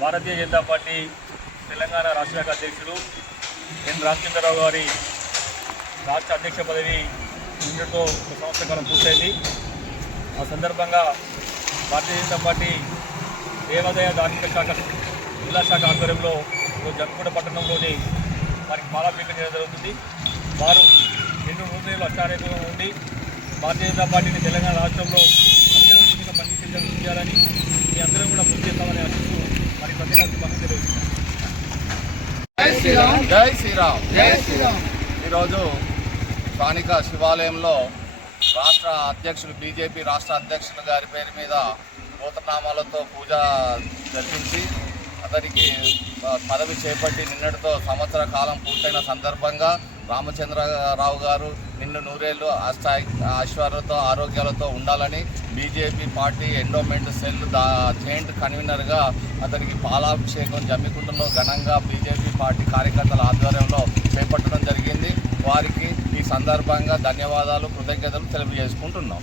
Bharatiya Janata party Telangana రాష్ట్ర శాఖ అధ్యక్షుడు ఎన్ రామచంద్రరావు గారి రాష్ట్ర అధ్యక్ష పదవి నిన్నటితో ఒక సంవత్సర కాలం పూర్తయింది. ఆ సందర్భంగా భారతీయ జనతా పార్టీ దేవాదాయ ధార్మిక శాఖ జిల్లా శాఖ ఆధ్వర్యంలో జన్మగూడ పట్టణంలోని వారికి పాలాభిషేకం చేయడం జరుగుతుంది. వారు 2 రోజులు అష్టారోగ్యంగా ఉండి భారతీయ జనతా పార్టీని తెలంగాణ రాష్ట్రంలో అధికారంగా పనిచేయాలని మీ అందరం కూడా పూర్తి చేస్తామని ఆశిస్తూ మరి ప్రత్యేక శుభాకాంక్షలు తెలియజేస్తున్నాను. జై శ్రీరామ్, జై శ్రీరామ్, జై శ్రీరామ్. ఈరోజు స్థానిక శివాలయంలో రాష్ట్ర అధ్యక్షులు బీజేపీ రాష్ట్ర అధ్యక్షులు గారి పేరు మీద గోత్రనామాలతో పూజ జరిపించి అతనికి పదవి చేపట్టి నిన్నటితో సంవత్సర కాలం పూర్తయిన సందర్భంగా రామచంద్రరావు గారు నిన్ను నూరేళ్లు ఐశ్వర్యతో ఆరోగ్యాలతో ఉండాలని BJP party endowment cell joint కన్వీనర్గా అతనికి పాలాభిషేకం జమ్మికుంటలో ఘనంగా బీజేపీ పార్టీ కార్యకర్తల ఆధ్వర్యంలో చేపట్టడం జరిగింది. వారికి ఈ సందర్భంగా ధన్యవాదాలు, కృతజ్ఞతలు తెలియజేసుకుంటున్నాం.